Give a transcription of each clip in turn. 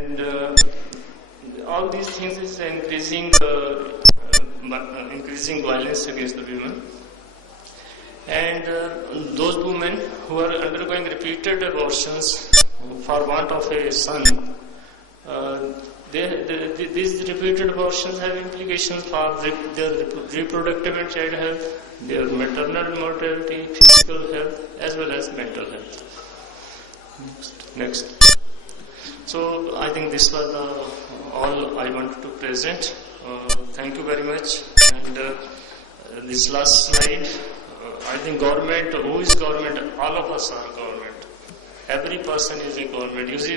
and all these things is increasing increasing violence against the women. And those women who are undergoing repeated abortions for want of a son, these repeated abortions have implications for their reproductive and child health, their maternal mortality, physical health, as well as mental health. Next. So I think this was all I wanted to present. Thank you very much. And this last slide, I think government, who is government? All of us are government. Every person is a government. You see,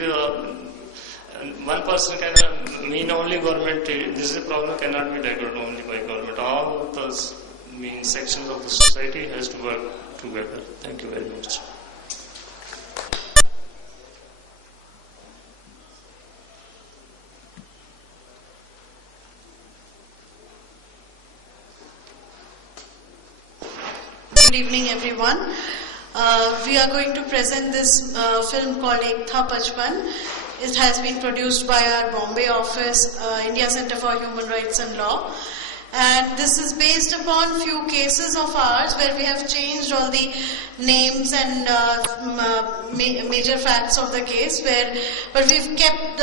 one person can mean only government. This is a problem cannot be tackled only by government. All the sections of the society has to work together. Thank you very much. Good evening, everyone. We are going to present this film called Ek Tha Bachpan. It has been produced by our Bombay office, India Center for Human Rights and Law. And this is based upon few cases of ours where we have changed all the names and major facts of the case, but we've kept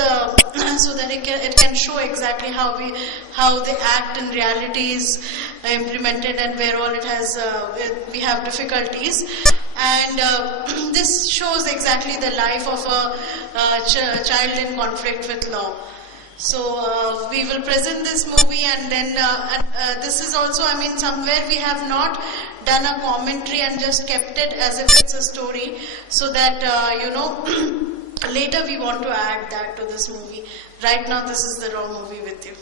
so that it can show exactly how the act in reality is implemented and where all it has we have difficulties. And this shows exactly the life of a child in conflict with law. So we will present this movie, and then this is also, I mean, somewhere we have not done a commentary and just kept it as if it's a story, so that later we want to add that to this movie. Right now this is the raw movie with you.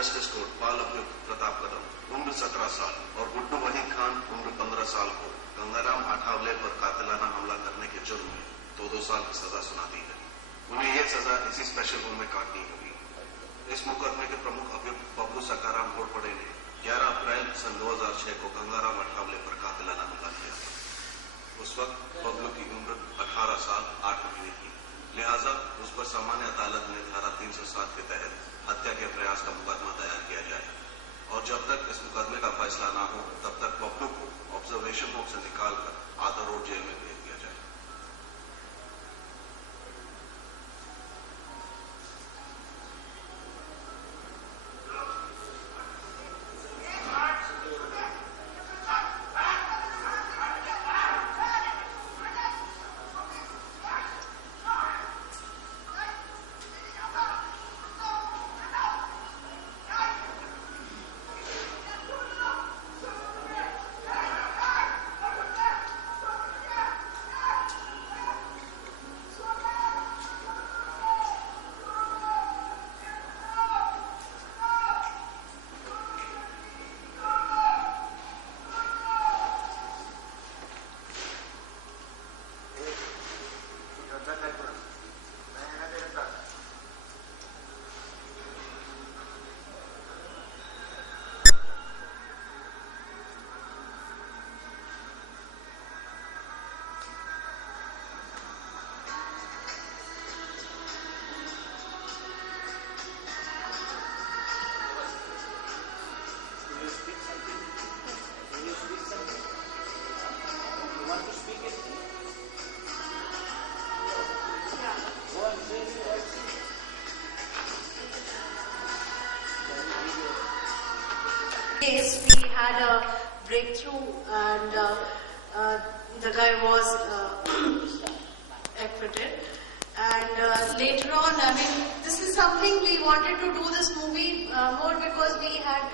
Justice court बाल अभियुक्त प्रताप कदम उम्र 17 साल और गुड्डू वहीद खान उम्र 15 साल को गंगाराम आठावले पर कातिलाना हमला करने के जुर्म में 2-2 साल की सजा सुना दी गई। उन्हें यह सजा इसी स्पेशल रूम में काटनी होगी। इस मुकदमे के प्रमुख अभियुक्त बबलू सकाराम घोड़पड़े ने 11 अप्रैल सन 2006 को गंगाराम आठावले पर कातिलाना हमला किया था। उस वक्त बबलू की उम्र 18 साल 8 महीने थी, लिहाजा उस पर सामान्य अदालत ने धारा 307 के तहत हत्या के प्रयास का मुकदमा दायर किया जाए और जब तक इस मुकदमे का फैसला न हो तब तक बबलू को ऑब्जर्वेशन होम से निकालकर आदर रोड जेल में भेज दिया जाए। Case, we had a breakthrough and the guy was acquitted. And later on, I mean, this is something we wanted to do this movie more because we had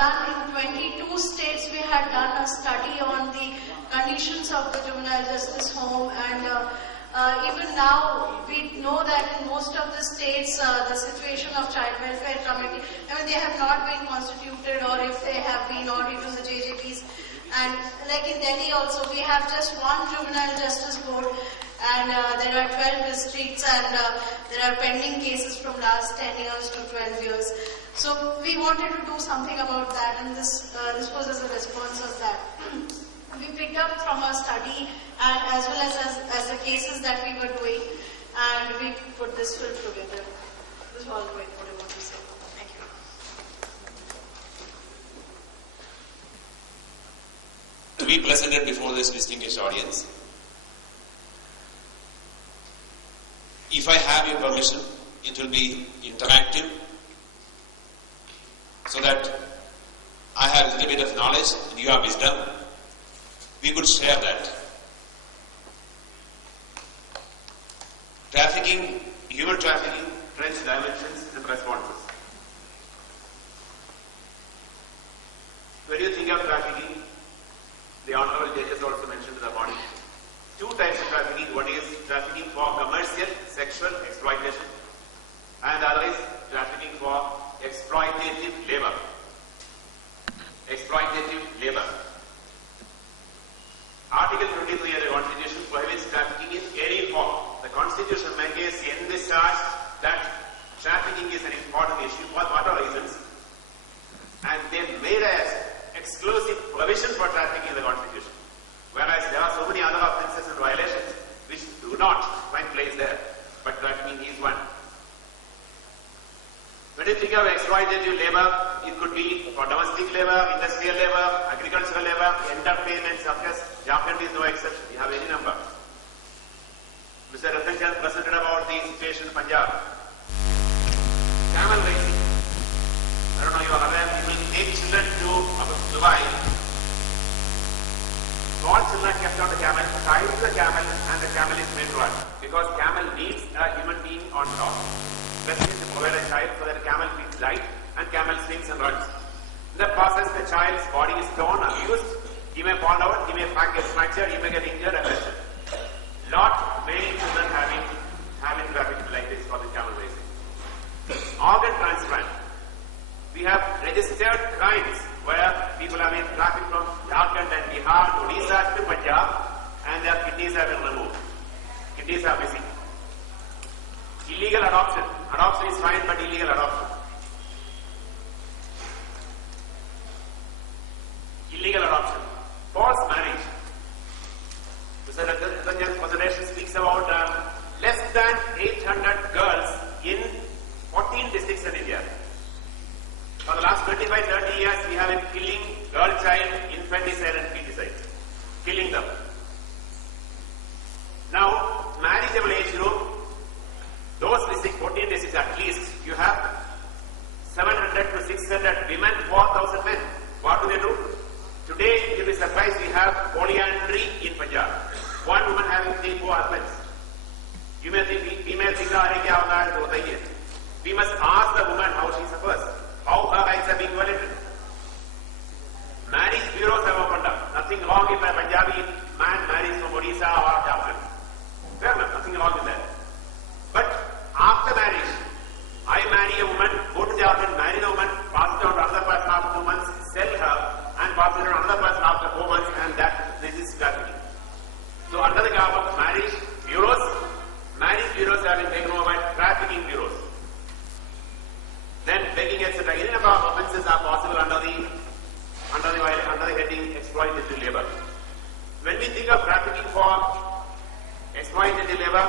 done in 22 states, we had done a study on the conditions of the juvenile justice home, and even now we know that in most of the states the situation of child welfare committee, I mean, they have not been constituted, or if they have been, or even the JJBs. And like in Delhi also, we have just one juvenile justice board, and there are 12 districts, and there are pending cases from last 10 years to 12 years. So we wanted to do something about that, and this was as a response of that. We picked up from our study and as well as the cases that we were doing, and we put this film together. This is all what I want to say. Thank you. To be presented before this distinguished audience, if I have your permission, it will be interactive, so that I have a little bit of knowledge and you have wisdom. We could share that. Trafficking, human trafficking, trends, dimensions and responses. When you think of trafficking, the Honorable Judge has also mentioned the body. Two types of trafficking. One is trafficking for commercial, sexual exploitation, and the other is trafficking for exploitative labor. Exploitative labor. Article 23 of the Constitution prohibits trafficking in any form. The Constitution maintains envisaged that trafficking is an important issue for what reasons, and they made as exclusive provision for trafficking in the Constitution. Whereas there are so many other offences and violations which do not find place there, but trafficking is one. When you think of exploitative labor, it could be for domestic labor, industrial labor, agricultural labor, entertainment, circus. Jharkhand is no exception. We have any number. Mr. Ratan Chand presented about the situation in Punjab. Camel racing. I don't know if you are aware, people take children to Dubai. Small children kept on the camel, tied to the camel, and the camel is made to run. Because camel needs a human being on top. Best is to provide a child so that the camel feels light and camel swings and runs. In the process, the child's body is torn, abused. He may fall out, he may get fractured, he may get injured, and arrested. Many children having trafficked like this for the camel racing. Organ transplant. registered crimes where people have been trafficked from Jharkhand and Bihar to Odisha to Punjab and their kidneys have been removed. Kidneys are missing. Illegal adoption. Adoption is fine, but illegal adoption. Illegal adoption. False marriage. Mr. Ranjan's presentation speaks about less than 800 girls in 14 districts in India. For the last 25-30 years, we have been killing girl child, infanticide and feticide. Killing them. Now, marriageable age group, those districts, 14 districts at least, you have 700 to 600 women, 4,000 men. What do they do? Today, you'll be surprised, we have polyandry in Punjab. One woman having 3-4 husbands. You may think, we must ask the woman how she suffers, how her rights are being violated. Marriage bureaus have opened up. Nothing wrong if a Punjabi man marries from Odisha or Jharkhand. Fair enough, nothing wrong with that. But after marriage, I marry a woman, go to Jharkhand, marry a woman, pass it on to another person after 2 months, sell her, and pass it on to another person after 4 months, and this is trafficking. So under the garb of marriage bureaus have been taken over by trafficking bureaus. Then begging, etc. Any number of offences are possible under the heading exploitative labour. When we think of trafficking for exploitative labour,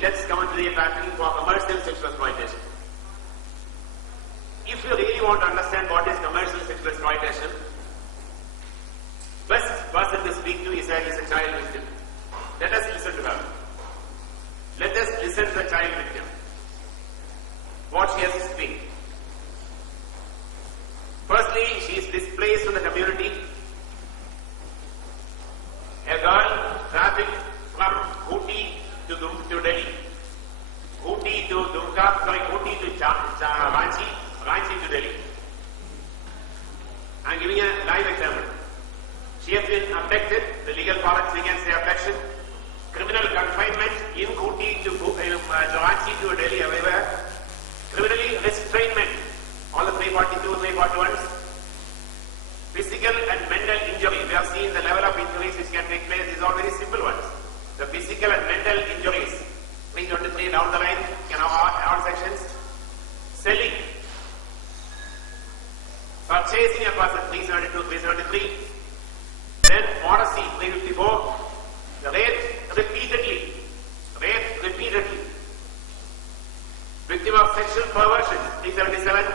let's come to the trafficking for commercial sexual exploitation. If you really want to understand what is commercial sexual exploitation, best person to speak to is a child victim. Let us listen to her. Let us listen to the child victim. What she has to speak. Firstly, she is displaced from the community. A girl trafficked from Ooty to Delhi. Ooty to Ranchi to Delhi. I am giving a live example. She has been abducted. The legal parlance we can say abduction. Criminal confinement in Ooty to Ranchi to Delhi, everywhere. Criminally restrainment. All the 342, 341s. Physical and mental injury. We have seen the level of injuries which can take place. These are very simple ones. The physical and mental injuries. 323 down the line, all sections. Selling. Purchasing a person, 372, 373. Then modesty, 354. Rape repeatedly. Victim of sexual perversion, 377.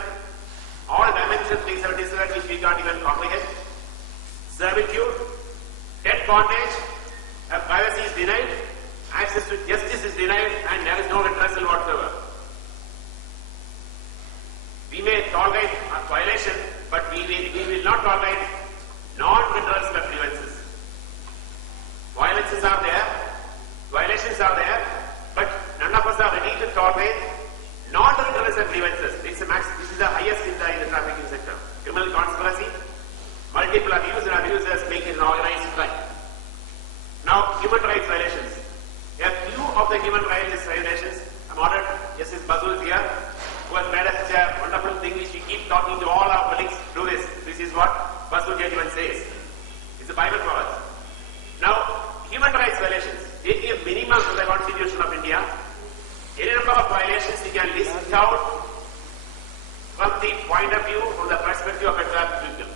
All dimensions, 377, which we can't even comprehend. Servitude, debt bondage, privacy is denied, access to justice is denied, and there is no redressal whatsoever. We may tolerate a violation, but we will not tolerate non-redressal grievances. Violations are there, violations are there, but none of us are ready to tolerate non-redressal grievances. This is the highest in the trafficking sector. Criminal conspiracy, multiple abuse and abusers make it an organized crime. Now, human rights violations. A few of the human rights violations. I'm honored, Justice Basu is here, who has made such a wonderful thing which we keep talking to all our colleagues. Do this. This is what Basu Judgment says. It's the Bible for us. Now, human rights violations. Taking a minimum from the Constitution of India, any number of violations we can list out from the point of view, from the perspective of a traffic victim.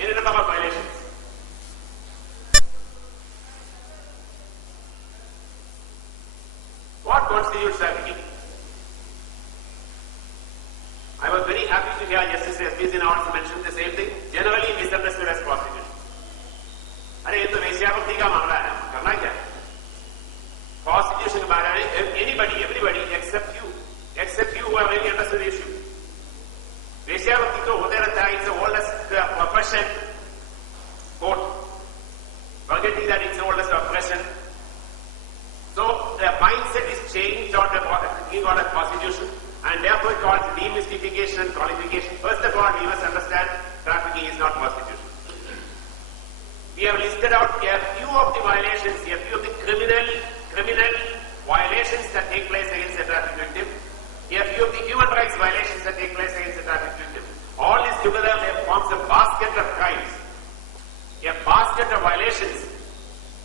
Any number of violations. What constitutes trafficking? I was very happy to hear Justice S.P. Sinha also mention the same thing, generally misunderstood as prostitution. अरे ये तो वेश्यावृत्ति का मामला है, करना क्या है? Prostitution के बारे में everybody except you who have really understood the issue. वेश्यावृत्ति तो होते रहता है, it's the oldest profession. Quote, forgetting that it's the oldest profession. So the mindset is changed on the prostitution, and therefore it calls demystification and qualification. First of all, we must understand trafficking is not prostitution. We have listed out a few of the violations, a few of the criminal violations that take place against a traffic victim. a few of the human rights violations that take place against the trafficked victim. All this together forms a basket of crimes, a basket of violations,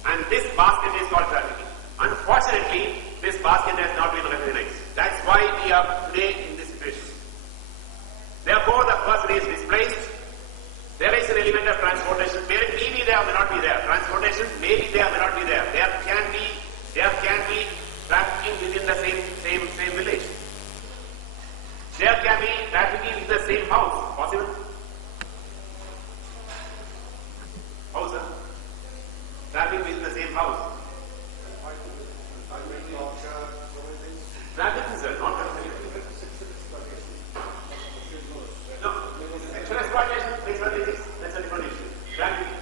and this basket is called trafficking. Unfortunately, this basket has not been recognized. That's why we are today in this situation. Therefore, the person is displaced. There is an element of transportation. May be there, may not be there. Transportation may be there, may not be there. There can be trafficking within the same village. There can be trafficking in the same house. Possible? How, sir? Trafficking within the same house. Trafficking, sir, not trafficking. No, sexual exploitation, that's a different issue. Trafficking.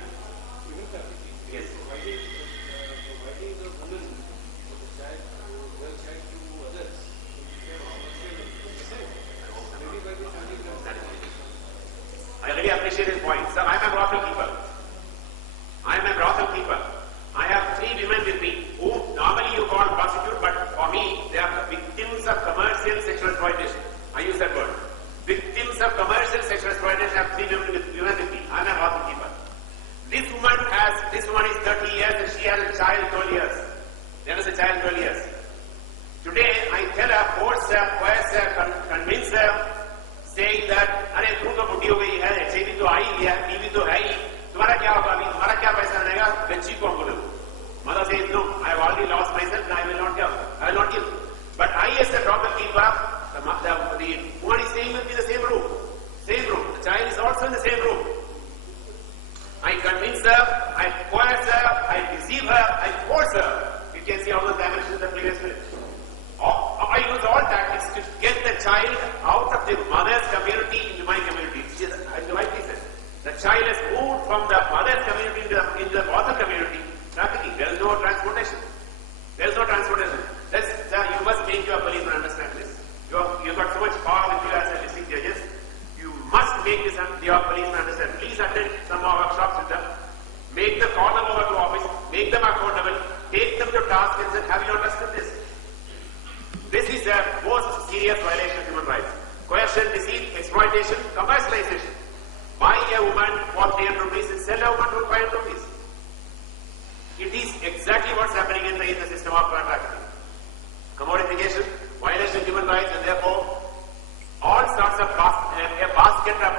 Yes. I really appreciate his point. Sir, I am a brothel keeper. I have 3 women with me who normally you call prostitute, but for me they are victims of commercial sexual exploitation. I use that word. Victims of commercial sexual exploitation. I have 3 women with me. I am a brothel keeper. This woman is 30 years and she has a child 12 years. There is a child 12 years. Today I tell her, force her, coerce her, convince her, saying that, अरे तू तो बुढ़ी हो गई है, HIV तो आई है, TB तो है ही, तुम्हारा क्या होगा अभी, तुम्हारा क्या पैसा रहेगा, बच्ची को हम बोलो. Mother says, no, I have already lost myself and I will not give. But I as the brothel keeper, the woman is staying with me in the same room. The child is also in the same room. I convince her, I coerce her, I deceive her, I force her. You can see all the dimensions of the previous minute. I use all tactics to get the child out of the mother's community into my community. As you rightly said, the child has moved from the mother's community into the brothel community. Trafficking. There is no transportation. You must make your policeman understand this. You've got so much power with you as a district judges. You must make your policeman understand. Please attend some of our workshops with them. Call them over to office. Make them accountable. Take them to task and say, have you understood this? This is the most serious violation of human rights. Coercion, deceit, exploitation, commercialization. Buy a woman for 300 rupees and sell a woman for 500 rupees. It is exactly what's happening in the system of trafficking. Commodification, violation of human rights, and therefore all sorts of a basket of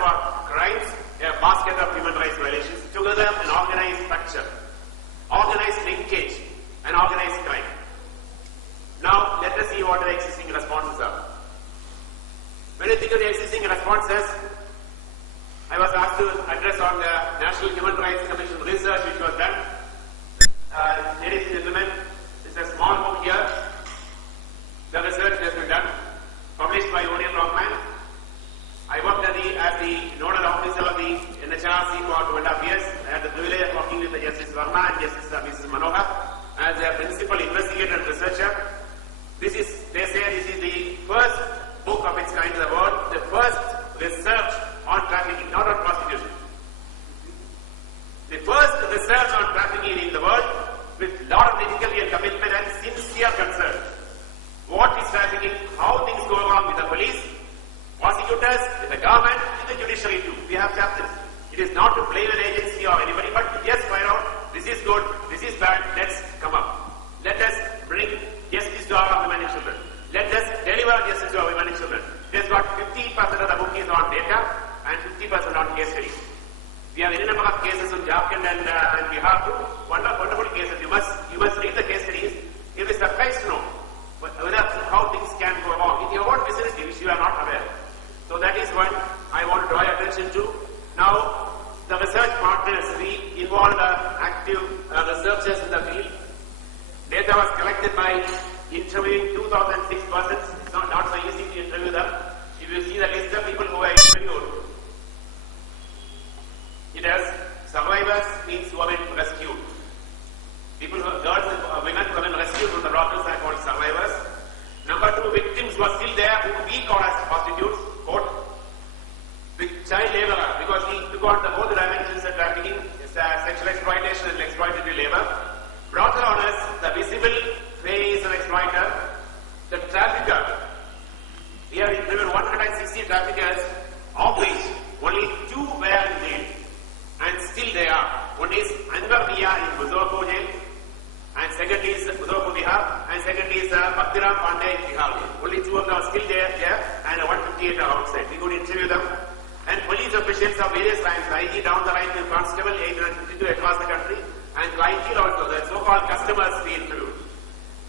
crimes, a basket of human rights violations, together an organized structure, organized linkage, and organized crime. Now, let us see what the existing responses are. When you think of the existing responses, I was asked to address on the National Human Rights Commission research which was done. Ladies and gentlemen, this is a small book here. The research has been done, published by Orion Rockman. I worked as the nodal officer of the NHRC for 2.5 years. I had the privilege of working with the Justice Verma and Justice Mrs. Manohar as a principal investigator and researcher. They say this is the first book of its kind in the world, the first research on trafficking, not on prostitution. The first research on trafficking in the world with a lot of difficulty and commitment and sincere concern. What is trafficking? How things go wrong with the police, prosecutors, with the government, with the judiciary too. We have chapters. It is not to blame an agency or anybody, but to just find out this is good, this is bad, let's come up. Let us bring justice to our women and children. Let us deliver justice to our women and children. It has got 50% of the book is on data and 50% on case studies. We have any number of cases in Jharkhand and Bihar too. Wonderful cases. You must read the case studies. It will suffice to know how things can go wrong in your own vicinity, which you are not aware. So that is what I want to draw your attention to. Now, the research partners, we involved active researchers in the field. Data was collected by interviewing 2006 persons. It's not so easy to interview them. If you see the list of people who were interviewed, it has survivors means women rescued. People, girls and women rescued from the brothels are called survivors. Number 2, victims were still there who we call as prostitutes, quote. The child laborer, because we took out both the dimensions of trafficking, sexual exploitation and exploitative labor. Brothel owners, the visible face of exploiter, the trafficker, Here there were 160 traffickers, of which only 2 were in jail. And still they are. One is Anwar Bihar in Buzoko jail, and second is Buzoko Bihar, and second is Bhaktiram Pandey in Bihar. Only 2 of them are still there, and 158 are outside. We could interview them. And police officials of various ranks, IG down the line to constable, 852 across the country, and IG also, the so-called customers we interviewed.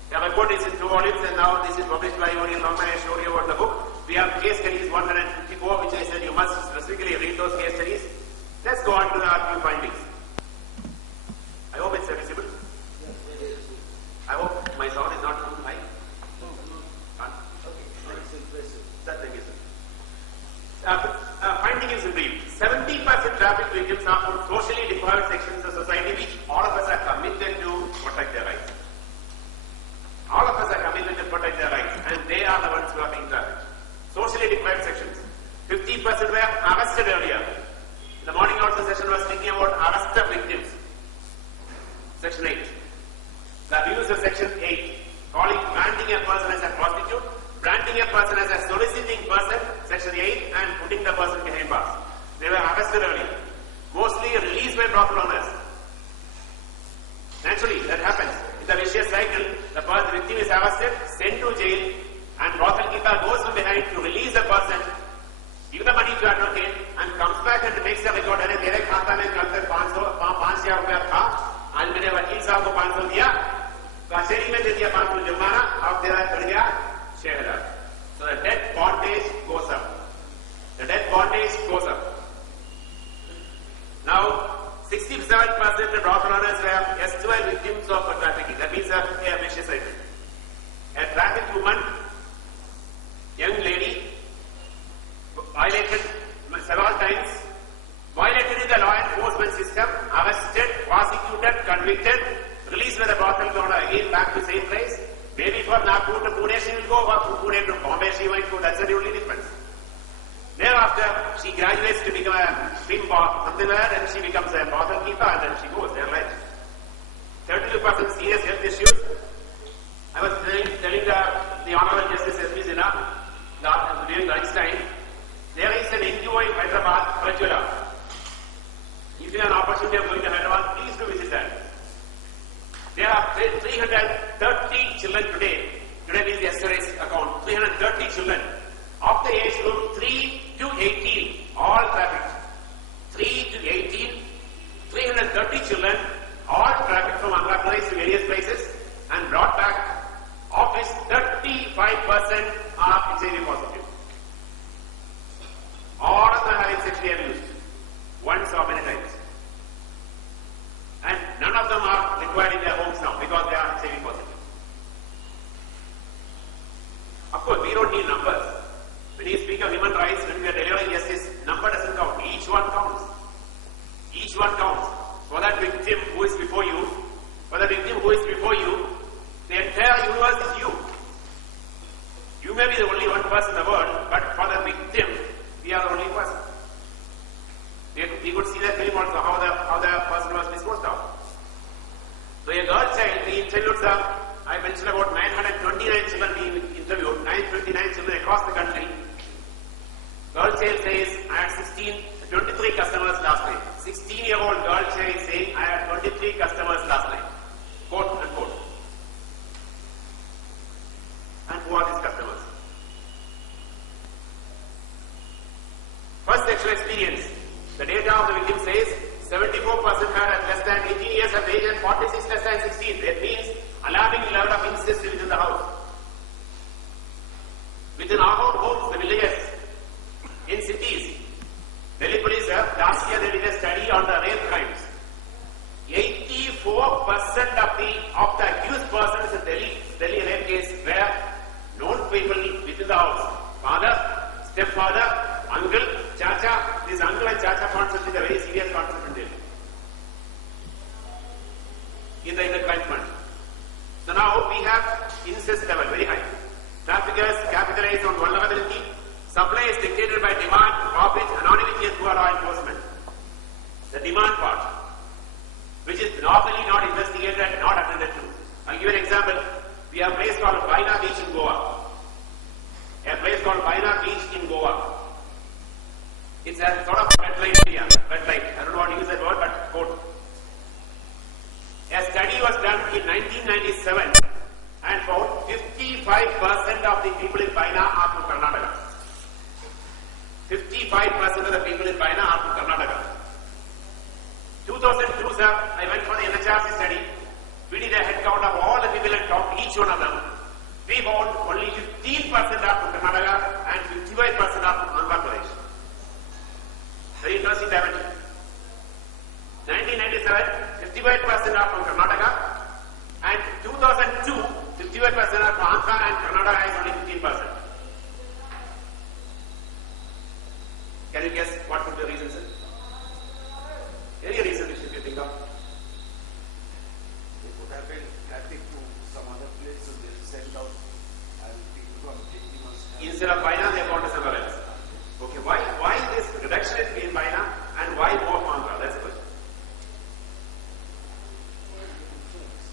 The report is in 2 volumes, and now this is published by Oriel Norman. I showed you about the book. We have case studies 154, which I said you must specifically read those case studies. Let's go on to the few findings. I hope it's visible. I hope my sound is not too high. That thing is. Finding is in brief. 70% traffic victims are from socially deprived sections of society, which all of us are committed to protect their rights. All of us are committed to protect their rights, and they are the ones who are being trafficked. Socially deprived sections. 50% were arrested earlier. The morning also session was thinking about arrest of victims. Section 8. The abuse of Section 8, calling branding a person as a prostitute, branding a person as a soliciting person, Section 8, and putting the person behind bars. They were arrested earlier. Mostly released by brothel owners. Naturally, that happens. In the vicious cycle, the victim is arrested, sent to jail, and brothel keeper goes from behind to release the person, give the money to advocate, and comes back and makes a record. And मेरे खाता में कल तक 500 रुपया था, आज मेरे वकील साहब को 500 दिया, कचहरी में दे दिया 500 जुर्माना, अब तेरा चढ़ गया 6,000. So the debt bondage goes up. The debt bondage goes up. Now, 67% of brothel owners were erstwhile victims of trafficking. That means a vicious cycle. A trafficked woman, young lady, violated several times, violated in the law enforcement system, arrested, prosecuted, convicted, released by the brothel owner, again back to same place. Maybe for Nagpur to Pune she will go, or from Pune to Bombay she might go. That's the only difference. Thereafter, she graduates to become a swim something like that, and she becomes a brothel keeper, and then she goes there, right? 32% serious health issues. I was telling the Honorable Justice S.P. Sinha during lunchtime, there is an NGO in Hyderabad, Prajwala. If you have an opportunity of going to Hyderabad, please do visit that. There are 330 children today. Today means yesterday's account. 330 children of the age group 3 to 18, all trafficked. 3 to 18, 330 children, all trafficked from Andhra Pradesh to various places and brought back, of which 35% are HIV positive. All of them having sexually abused, once or many times. And none of them are required in their homes now because they are HIV positive. Of course, we don't need numbers. When you speak of human rights, when we are delivering justice, number doesn't count. Each one counts. Each one counts. For that victim who is before you, the entire universe is you. You may be the only one person in the world, but for the victim, we are the only person. We could see that film also, how the person was disposed of. So a girl child, we interviewed some, I mentioned about 929 children being interviewed, 929 children across the country. Girl child says, I had 23 customers last night. 16-year-old girl child saying, I had 23 customers last night. Quote unquote. And who are these customers? First sexual experience. The data of the victim says 74% had at less than 18 years of age and 46 less than 16. That means alarming level of incest within the house. Within our own homes, the villages, in cities. Delhi police, last year they did a study on the rape crimes. 84% of the accused persons in Delhi rape case were known people within the house. Father, stepfather, uncle, chacha. This uncle and chacha concept is a very serious concept in Delhi. In the crime fund. So now we have incest level very high. Traffickers capitalize on vulnerability. Supply is dictated by demand, profit, anonymity and poor law enforcement. The demand part, which is normally not investigated and not attended to. I'll give you an example. We have a place called Vaina Beach in Goa. A place called Baina Beach in Goa. It's a sort of red light area. Red light. I don't want to use that word, but quote. A study was done in 1997 and found 55% of the people in Baina are from Karnataka. 55% of the people in Baina are from Karnataka. 2002, sir, I went for the NHRC study. We did a head count of all the people and talked to each one of them. We found only 15% are from Karnataka and 55% are from Andhra Pradesh. Very interesting dimension. 1997, 55% are from Karnataka, and 2002, 55% are from Andhra, and Karnataka is only 15%. Can you guess what could be the reason, sir? Any reason which you can think of? They could have been traffic to some other place, so they sent out and people from Delhi must have. Instead of Baina, they have gone to somewhere else. Okay, why this reduction in Baina and why more from Andhra? That's the question.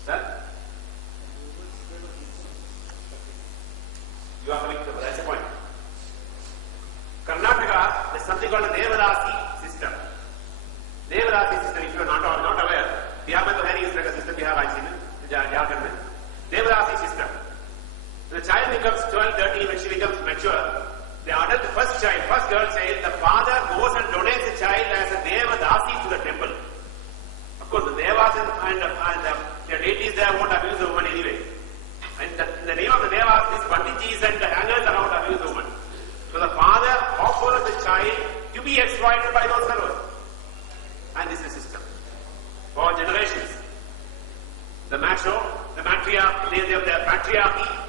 Sir? You are coming to that's the point. Karnataka, there's something called the Devadasi system. Devadasi system, if you are not aware, Bihar mein to hai nahi is like a system Bihar IC mein, Jharkhand mein. Devadasi system. The child becomes 12, 13, when she becomes mature, the adult, first girl child, the father goes and donates the child as a Devadasi to the temple. Of course, the Devas and the deities there won't abuse the woman anyway. And the name of the Devas, these Panditjis and the hangers are not abuse the woman. So the father offers the child to be exploited by those fellows. And this is the system. For generations. The macho, the patriarchy,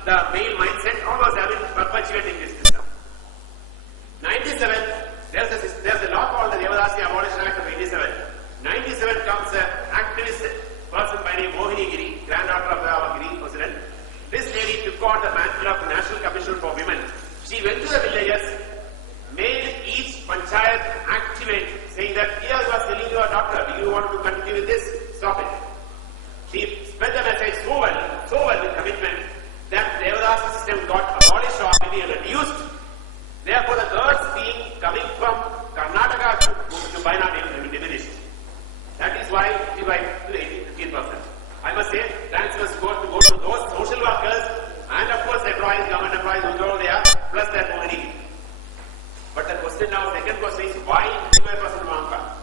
the male mindset, all those have been perpetuating this system. 97, there's a law called the Devadasi Abolition Act of 87. 97 comes an activist person by name Mohini Giri, granddaughter of our Giri president. This lady took on the mantle of the National Commission for Women. She went to the villages, made each panchayat activate, saying that here you are selling your daughter. Do you want to continue with this? Stop it. She spread the message so well with commitment that the Devadasi system got abolished or maybe reduced. Therefore, the girls coming from Karnataka to Baina diminished. That is why 55 to 15%. I must say, thanks must go to those social workers and of course employees, government employees who are there, plus their money. But the question now, second question is why 55% Manka?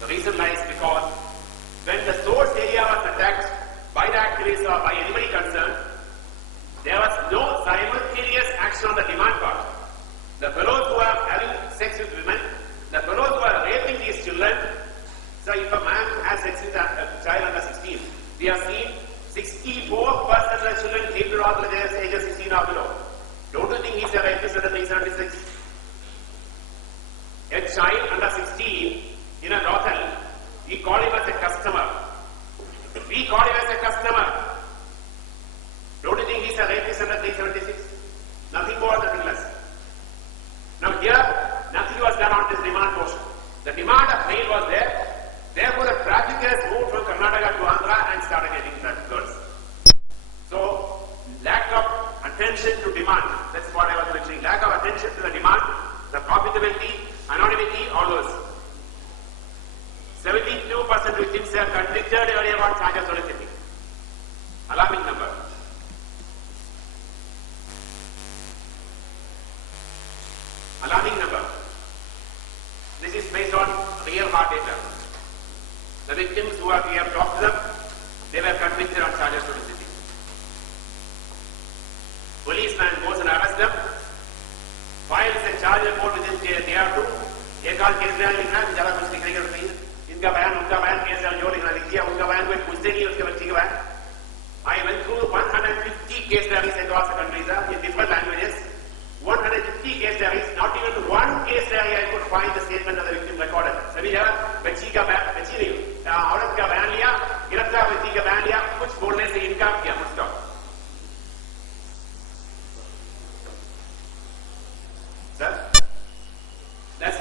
The reason lies because when the source area was attacked by the activists or by anybody concerned, there was no simultaneous action on the demand part. The fellows who are having sex with women, the fellows who are raping these children. So if a man has sex with a child under 16, we have seen 64% of the children came to hospital at the age of 16 or below. Don't you think he's a rapist under 376? A child under 16 in a brothel, we call him as a customer. We call him as a customer. Don't you think he's a rapist under 376? Nothing more, nothing less. Now here, nothing was done on this demand portion. The demand of male was there. Therefore, the traffickers moved from Karnataka to Andhra and started getting girls. So, lack of attention to demand. That's what I was mentioning. Lack of attention to the demand, the profitability, anonymity, all those. 72% victims are convicted earlier on charges of soliciting. Alarming number. Alarming number. This is based on real hard data. The victims we have talked to them, they were convicted on charges of soliciting. Policeman goes and arrests them, files a charge report within a day or two. एक आध case बयान लिखना है, ज्यादा कुछ लिखने की जरूरत नहीं है. इनका बयान केस जो लिखना लिख दिया, उनका बयान कोई पूछते नहीं है उसके बच्चे के बयान. I went through 150 case diaries across the country, sir, in different languages. 150 case diaries, not even one case diary I could find the statement of the victim recorded. सभी जगह बच्ची नहीं, औरत का बयान लिया, गिरफ्तार व्यक्ति का बयान लिया, कुछ बोलने से इनकार किया, मुझको. Sir, that's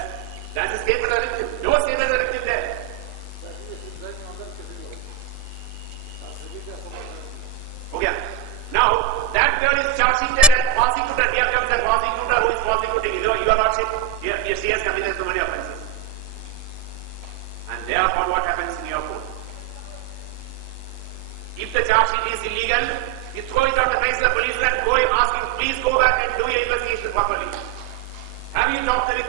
the statement of the victim. No statement of the victim. And therefore what happens in your court? If the charge sheet is illegal, you throw it out the face of the police and go and ask him, please go back and do your investigation properly. Have you talked with